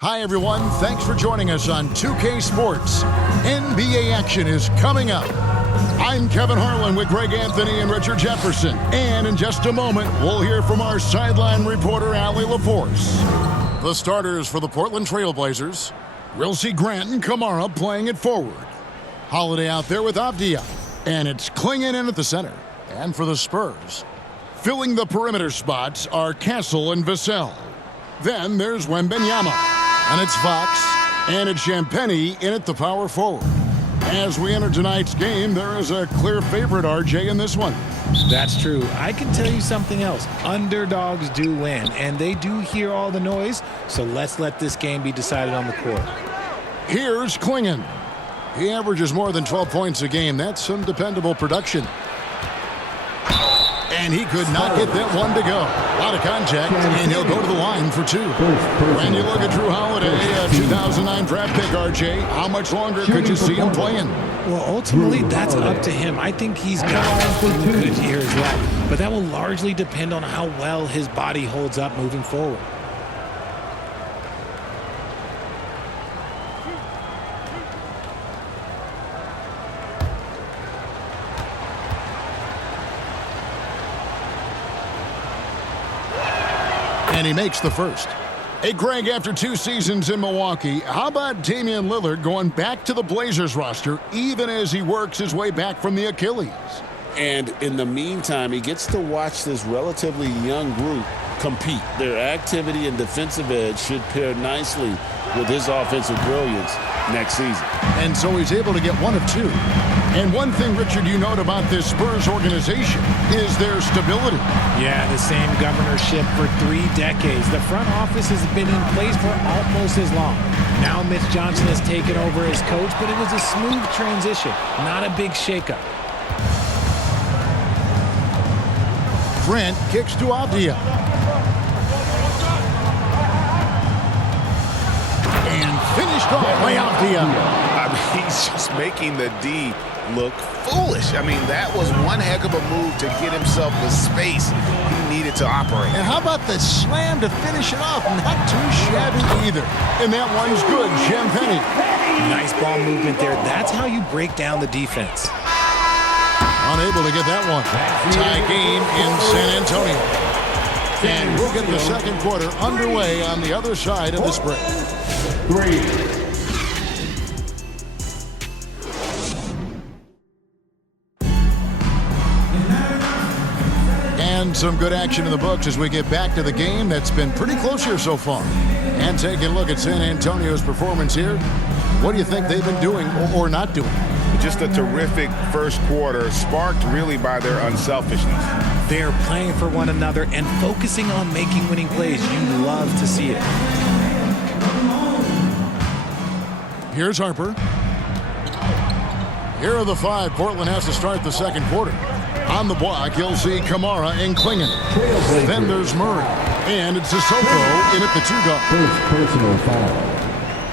Hi, everyone. Thanks for joining us on 2K Sports. NBA action is coming up. I'm Kevin Harlan with Greg Anthony and Richard Jefferson. And in just a moment, we'll hear from our sideline reporter, Allie LaForce. The starters for the Portland Trail Blazers. We'll see Grant and Kamara playing it forward. Holiday out there with Avdia. And it's Klingon in at the center. And for the Spurs, filling the perimeter spots are Castle and Vassell. Then there's Wembanyama. And it's Fox, and it's Champagny in at the power forward. As we enter tonight's game, there is a clear favorite, RJ, in this one. That's true. I can tell you something else. Underdogs do win, and they do hear all the noise, so let's let this game be decided on the court. Here's Klingon. He averages more than 12 points a game. That's some dependable production. And he could not get that one to go. A lot of contact, and he'll go to the line for two. When you look at Drew Holiday, a 2009 draft pick, RJ, how much longer could you see him playing? Well, ultimately, that's up to him. I think he's got a few good years left, but that will largely depend on how well his body holds up moving forward. And he makes the first. Hey, Greg, after 2 seasons in Milwaukee, how about Damian Lillard going back to the Blazers roster even as he works his way back from the Achilles? And in the meantime, he gets to watch this relatively young group compete. Their activity and defensive edge should pair nicely with his offensive brilliance next season. And so he's able to get 1 of 2. And one thing, Richard, you note about this Spurs organization is their stability. Yeah, the same governorship for 3 decades. The front office has been in place for almost as long. Now Mitch Johnson has taken over as coach, but it was a smooth transition, not a big shakeup. Grant kicks to Avdia. And finished off by Avdia. I mean, he's just making the D look foolish. I mean, that was one heck of a move to get himself the space he needed to operate. And how about the slam to finish it off? Not too shabby either. And that one's good, Champagny. Nice ball movement there. That's how you break down the defense. Unable to get that one. Tie game in San Antonio. And we'll get the second quarter underway on the other side of this break. 3. And some good action in the books as we get back to the game that's been pretty close here so far. And taking a look at San Antonio's performance here. What do you think they've been doing or not doing? Just a terrific first quarter, sparked really by their unselfishness. They're playing for one another and focusing on making winning plays. You love to see it. Here's Harper. Here are the 5. Portland has to start the second quarter. On the block, you'll see Kamara and Klingon. Then there's Murray. And it's Sissoko in at the 2 guard. First personal foul.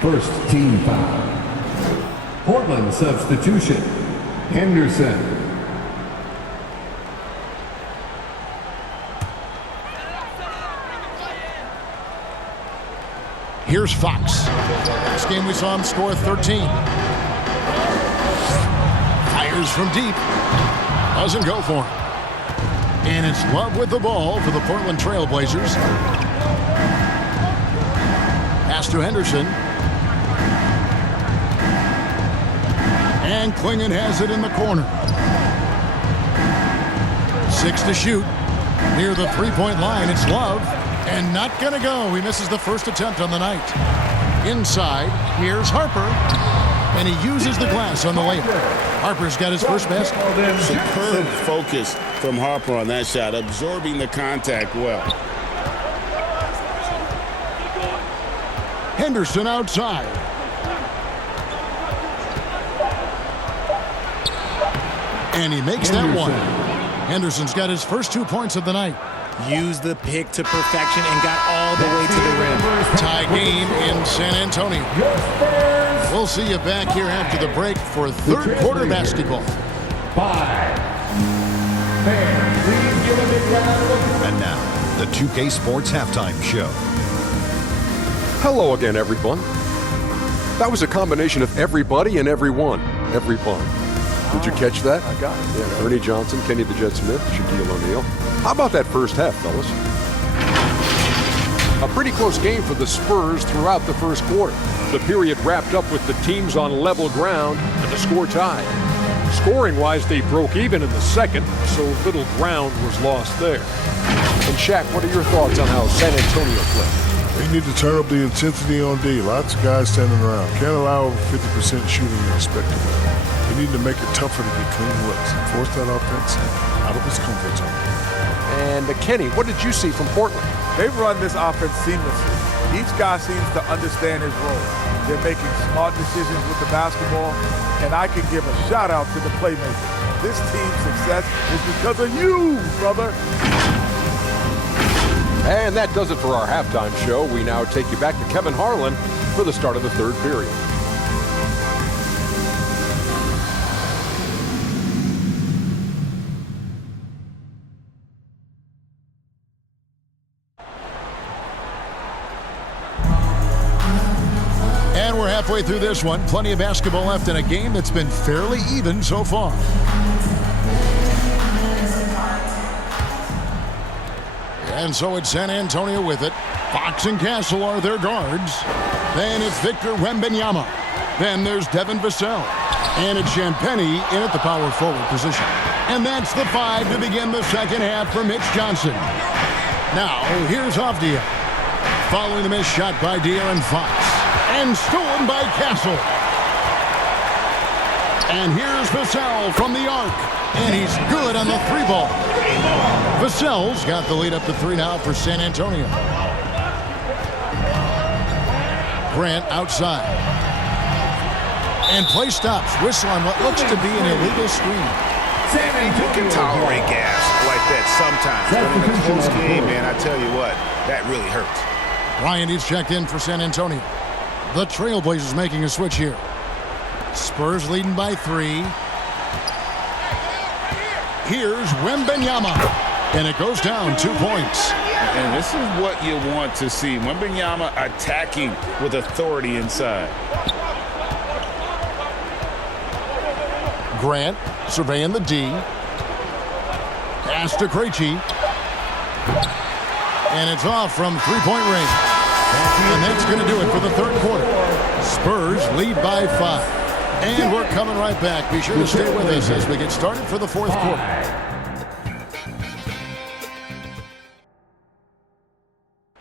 First team foul. Portland substitution. Henderson. Here's Fox. Last game we saw him score 13. Fires from deep. Doesn't go for him. And it's Love with the ball for the Portland Trail Blazers. Pass to Henderson. And Klingon has it in the corner. 6 to shoot. Near the 3-point line, it's Love. And not gonna go. He misses the first attempt on the night. Inside, here's Harper. And he uses the glass on the layup. Harper's got his first basket. Superb focus from Harper on that shot, absorbing the contact well. Henderson outside. And he makes that one. Henderson's got his first 2 points of the night. Used the pick to perfection and got all the way to the rim. Tie game in San Antonio. We'll see you back here after the break for third quarter basketball. 5. Please give a big round of applause. And now, the 2K Sports Halftime Show. Hello again, everyone. That was a combination of everybody and everyone. Everyone. Did you catch that? I got it. Yeah, Ernie Johnson, Kenny the Jet Smith, Shaquille O'Neal. How about that first half, fellas? A pretty close game for the Spurs throughout the first quarter. The period wrapped up with the teams on level ground and the score tied. Scoring-wise, they broke even in the second, so little ground was lost there. And Shaq, what are your thoughts on how San Antonio played? They need to turn up the intensity on D. Lots of guys standing around. Can't allow over 50% shooting in respective. They need to make it tougher to get clean looks and force that offense out of its comfort zone. And Kenny, what did you see from Portland? They run this offense seamlessly. Each guy seems to understand his role. They're making smart decisions with the basketball, and I can give a shout out to the playmakers. This team's success is because of you, brother. And that does it for our halftime show. We now take you back to Kevin Harlan for the start of the third period. And we're halfway through this one. Plenty of basketball left in a game that's been fairly even so far. And so it's San Antonio with it. Fox and Castle are their guards. Then it's Victor Wembanyama. Then there's Devin Vassell. And it's Champagnie in at the power forward position. And that's the 5 to begin the second half for Mitch Johnson. Now, here's Avdia. Following the missed shot by De'Aaron Fox. And stolen by Castle. And here's Vassell from the arc. And he's good on the 3-ball. Vassell's got the lead up to 3 now for San Antonio. Grant outside. And play stops. Whistle on what looks to be an illegal screen. You can tolerate gas like that sometimes. But in a close game, man, I tell you what, that really hurts. Ryan is checked in for San Antonio. The Trailblazers making a switch here. Spurs leading by 3. Here's Wembanyama. And it goes down 2 points. And this is what you want to see. Wembanyama attacking with authority inside. Grant surveying the D. Pass to Krejci. And it's off from 3-point range. And that's going to do it for the third quarter. Spurs lead by 5. And we're coming right back. Be sure to stay with us as we get started for the fourth quarter.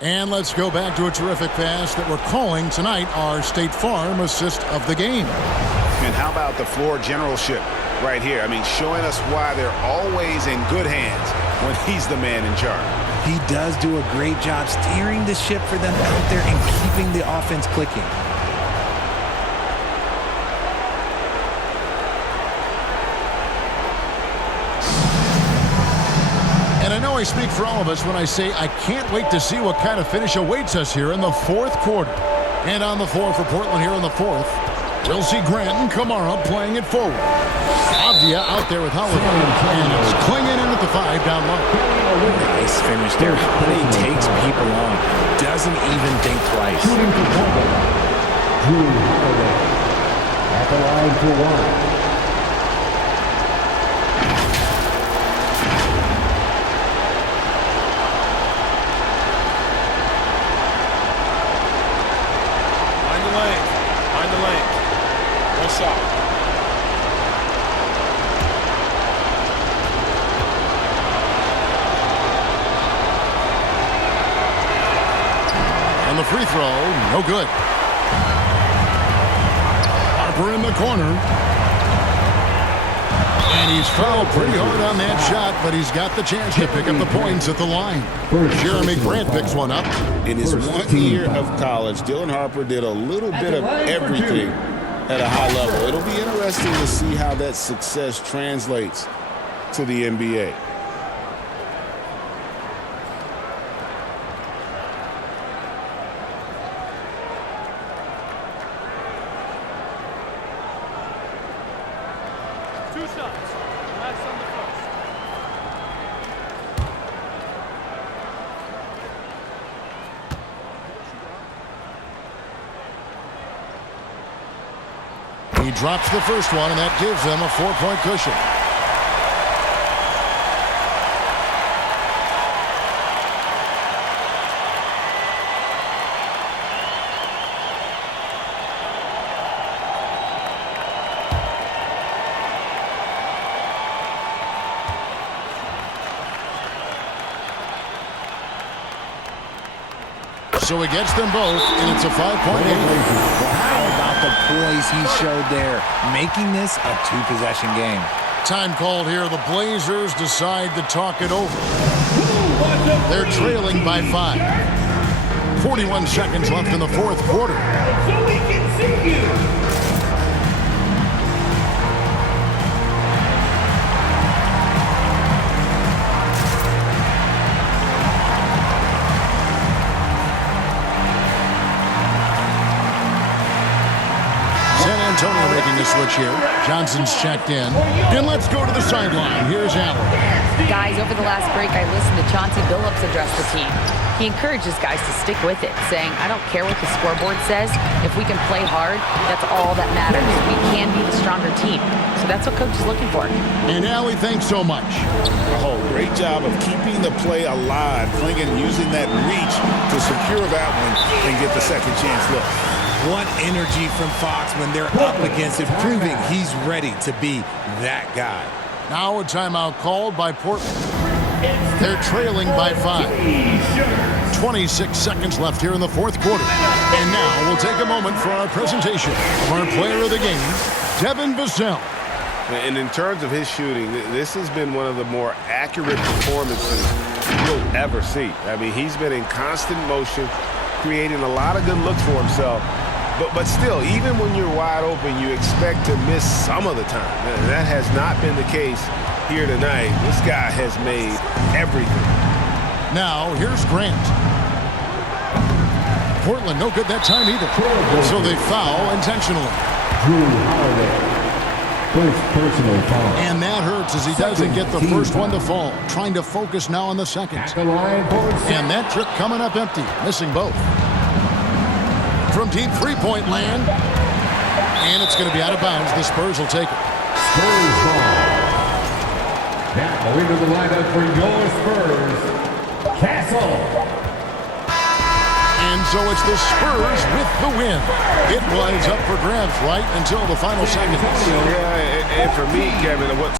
And let's go back to a terrific pass that we're calling tonight our State Farm assist of the game. And how about the floor generalship right here? I mean, showing us why they're always in good hands when he's the man in charge. He does do a great job steering the ship for them out there and keeping the offense clicking. And I know I speak for all of us when I say I can't wait to see what kind of finish awaits us here in the fourth quarter. And on the floor for Portland here in the fourth, we'll see Grant and Kamara playing it forward. Avdia out there with Holiday. And it's clinging in at the 5 down low. Nice finish there. But he takes people on. Doesn't even think twice. At the line for 1. And the free throw, no good. Harper in the corner. And he's fouled pretty hard on that shot, but he's got the chance to pick up the points at the line. Jeremy Grant picks one up. In his 1 year of college, Dylan Harper did a little bit of everything at a high level. It'll be interesting to see how that success translates to the NBA. He drops the first one, and that gives them a 4-point cushion. So he gets them both, and it's a 5-point game. How about the poise he showed there, making this a 2-possession game. Time called here. The Blazers decide to talk it over. They're trailing by 5. 41 seconds left in the fourth quarter. So we can see you. San Antonio making the switch here. Johnson's checked in. And let's go to the sideline. Here's Allen. Guys, over the last break, I listened to Chauncey Billups address the team. He encourages guys to stick with it, saying, I don't care what the scoreboard says. If we can play hard, that's all that matters. We can be the stronger team. So that's what Coach is looking for. And Allie, thanks so much. Oh, great job of keeping the play alive. Klingon using that reach to secure that one and get the second chance look. What energy from Fox when they're up against it, proving he's ready to be that guy. Now a timeout called by Portland. They're trailing by 5. 26 seconds left here in the fourth quarter. And now we'll take a moment for our presentation of our player of the game, Devin Vassell. And in terms of his shooting, this has been one of the more accurate performances you'll ever see. I mean, he's been in constant motion, creating a lot of good looks for himself. But still, even when you're wide open, you expect to miss some of the time. And that has not been the case here tonight. This guy has made everything. Now, here's Grant. Portland, no good that time either. So they foul intentionally. First personal foul. And that hurts as he doesn't get the first one to fall. Trying to focus now on the second. And that trip coming up empty, missing both. From deep three-point land. And it's going to be out of bounds. The Spurs will take it. Spurs ball. Now into the lineup for your Spurs, Castle. And so it's the Spurs with the win. It was up for grabs right until the final seconds. Yeah, and for me, Kevin, what